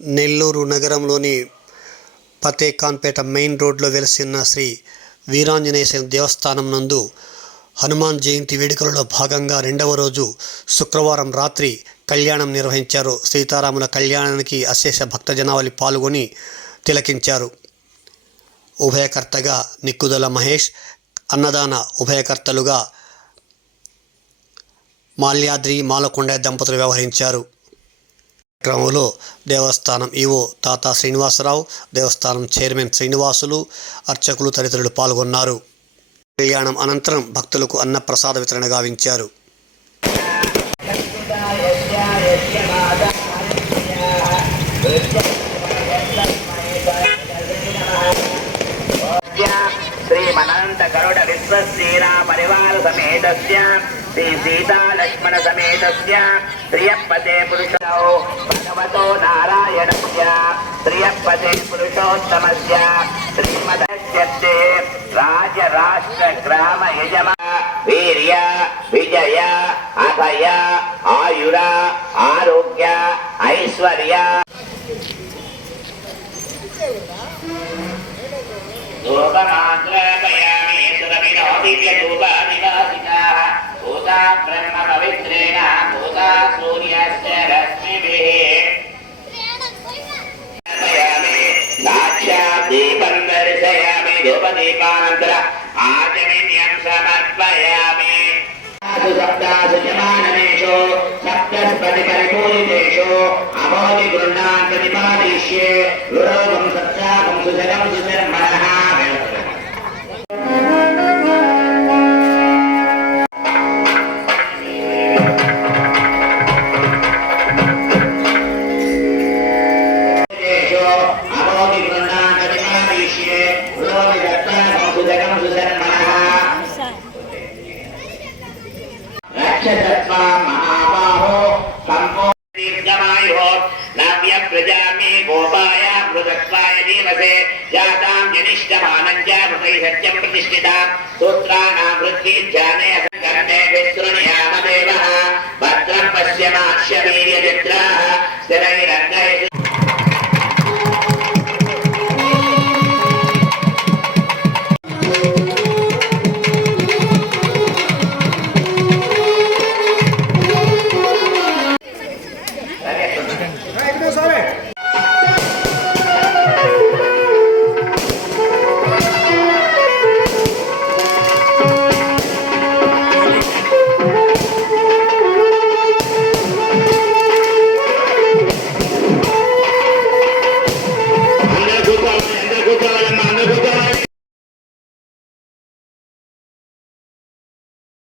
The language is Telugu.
నెల్లూరు నగరంలోని ఫతేఖాన్పేట మెయిన్ రోడ్లో వెలిసిన శ్రీ వీరాంజనేయ దేవస్థానం నందు హనుమాన్ జయంతి వేడుకలలో భాగంగా రెండవ రోజు శుక్రవారం రాత్రి కళ్యాణం నిర్వహించారు. సీతారాముల కళ్యాణానికి అశేష భక్తజనావళి పాల్గొని తిలకించారు. ఉభయకర్తగా నిక్కుదల మహేష్ అన్నదాన ఉభయకర్తలుగా మాల్యాద్రి మాలకొండ దంపతులు వ్యవహరించారు. క్రమంలో దేవస్థానం ఈవో తాతా శ్రీనివాసరావు దేవస్థానం చైర్మన్ శ్రీనివాసులు అర్చకులు తదితరులు పాల్గొన్నారు. కళ్యాణం అనంతరం భక్తులకు అన్నప్రసాద వితరణ గావించారు. శ్రీమనంత గరుడ విశ్వశ్రీరా పరివార సమేత శ్రీ సీతా లక్ష్మణ సమేతస్య ప్రియపదే పురుషో భగవతో నారాయణస్య ప్రియపదే పురుషోత్తమస్య శ్రీమదస్యే రాజ రాష్ట్ర గ్రామ యజమ వీర్య విజయ అభయ ఆయుర ఆరోగ్య ఐశ్వర్య. భోగమాగ్రే भूता ब्रह्म पवित्रेण भूता सूर्यस्य रश्मिभिः समर्पयामि साक्षात् दीपं दर्शयामि धूपदीपानन्तर आचमिन्यं समर्पयामि सप्तासु यमाननेषु सप्तस्पतिपरिपूरितेषु अमोदि गृह्णान् प्रतिपादयिष्ये गुरोगं सत्यागं सुजगं सुधर्मणः सत्यं प्रतिष्ठिता सूत्राणां वृद्धिध्याने असङ्करणे विस्तृणयामदेवः भद्रं पश्यमाक्ष्यवीर्यचित्राः स्थिरैरङ्गैः